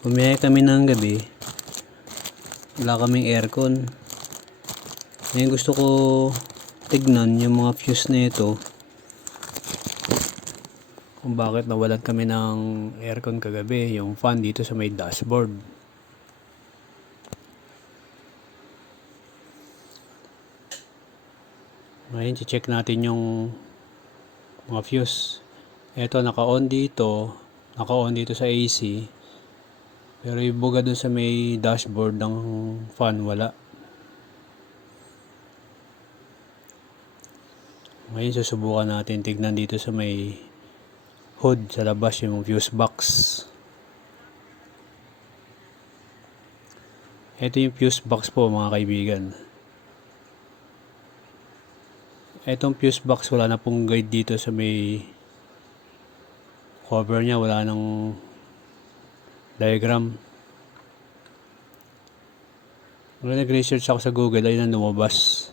Bumiyahe kami ng gabi. Wala kaming aircon. Ngayon gusto ko tignan yung mga fuse na ito. Kung bakit nawalan kami ng aircon kagabi. Yung fan dito sa may dashboard. Ngayon check natin yung mga fuse. Ito naka-on dito. Naka-on dito sa AC. Pero yung buga dun sa may dashboard ng fan, wala. Ngayon susubukan natin tignan dito sa may hood sa labas yung fuse box. Ito yung fuse box po mga kaibigan. Etong fuse box wala na pong guide dito sa may cover niya, wala nang diagram. Nung nag-research ako sa Google ay na lumabas.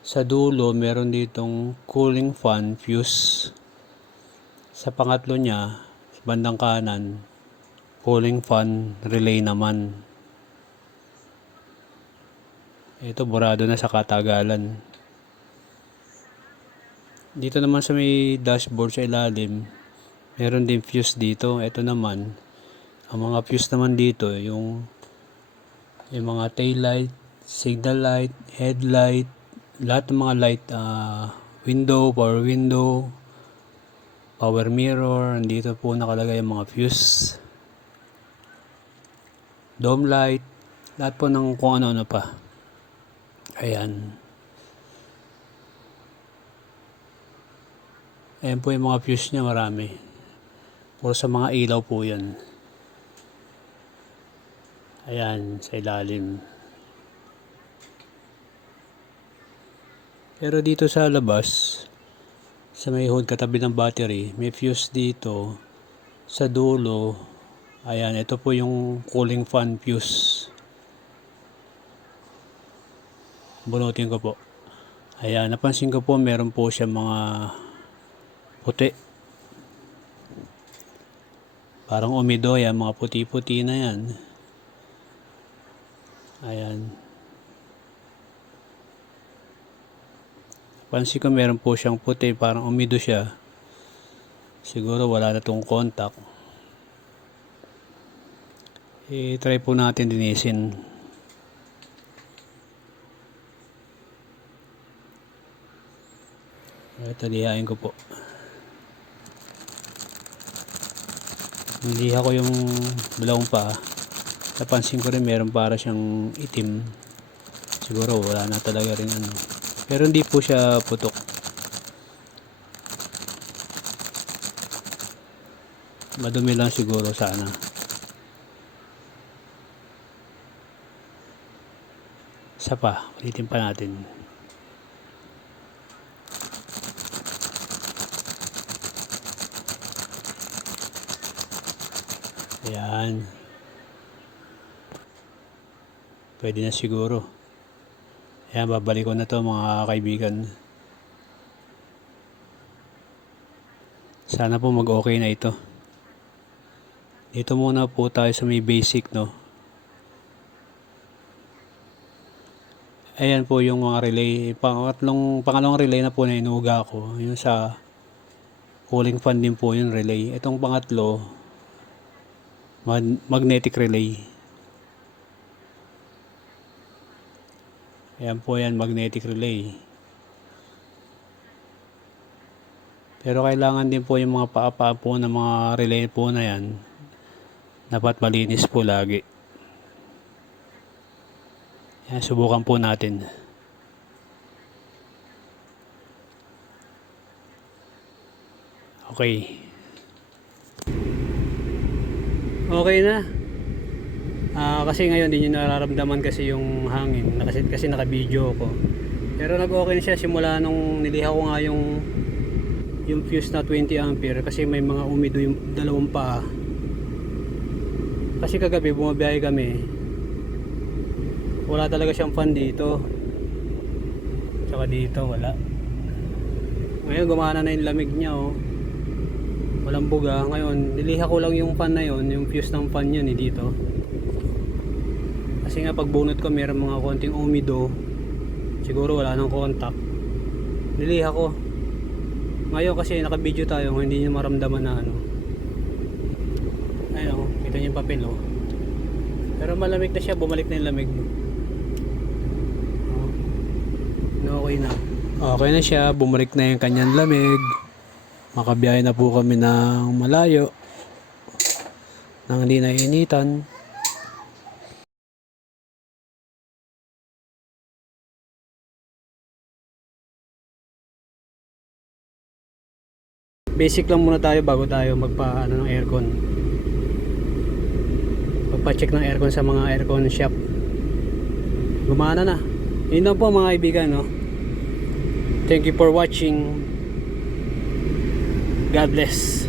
Sa dulo meron ditong cooling fan fuse. Sa pangatlo niya, sa bandang kanan, cooling fan relay naman. Ito burado na sa katagalan. Dito naman sa may dashboard sa ilalim, meron din fuse dito. Ito naman, ang mga fuse naman dito, yung mga tail light, signal light, headlight, lahat ng mga light, window, power mirror, dito po nakalagay yung mga fuse. Dome light, lahat po ng kung ano-ano pa. Ayan. Ayan po yung mga fuse niya, marami. Puro sa mga ilaw po yan. Ayan, sa ilalim. Pero dito sa labas, sa may hood katabi ng battery, may fuse dito. Sa dulo, ayan, ito po yung cooling fan fuse. Bunutin ko po. Ayan, napansin ko po meron po siya mga puti. Parang umido yan, mga puti-puti na yan. Ayan. Pansin ko meron po siyang puti, parang umido siya. Siguro wala na tong contact. I-try po natin linisin. Ito, lihain ko po. Niliha ko yung dalawang pa. Napansin ko rin meron para siyang itim. Siguro wala na talaga rin ano. Pero hindi po siya putok. Madumi lang siguro sana. Isa pa, ulitin pa natin. Ayan. Pwede na siguro. Ayan, babalik ko na to mga kaibigan. Sana po mag-okay na ito. Dito muna po tayo sa may basic, no. Ayan po yung mga relay. Pangalawang relay na po na inuga ko. Yung sa cooling fan din po yung relay. Itong pangatlo, magnetic relay. Ayan po yan, magnetic relay. Pero kailangan din po yung mga paa-paa po ng mga relay po na yan. Dapat malinis po lagi. Ayan, subukan po natin. Okay. Okay na. Kasi ngayon din yung nararamdaman kasi yung hangin kasi naka-video ko. Pero nag-okay na siya simula nung niliha ko nga yung fuse na 20 ampere kasi may mga umido yung dalawang paa. Kasi kagabi bumabiyahe kami. Wala talaga siyang fan dito. Tsaka dito wala. Ngayon gumana na yung lamig niya, oh. walang buga. Ngayon niliha ko lang yung fan na yon, yung fuse ng fan yan dito, kasi nga pag bunot ko meron mga konting umido, siguro wala nang contact, niliha ko. Ngayon kasi naka video tayo, hindi niya maramdaman na ano. Ayun, kita niyo yung papel pero malamig na siya, bumalik na yung lamig. Okay na. Okay na siya, bumalik na yung kanyang lamig. Makabiyahe na po kami ng malayo nang hindi naiinitan. Basic lang muna tayo bago tayo magpa ng aircon. Magpa-check ng aircon sa mga aircon shop. Gumana na. Yun na po mga kaibigan, no? Thank you for watching. God bless.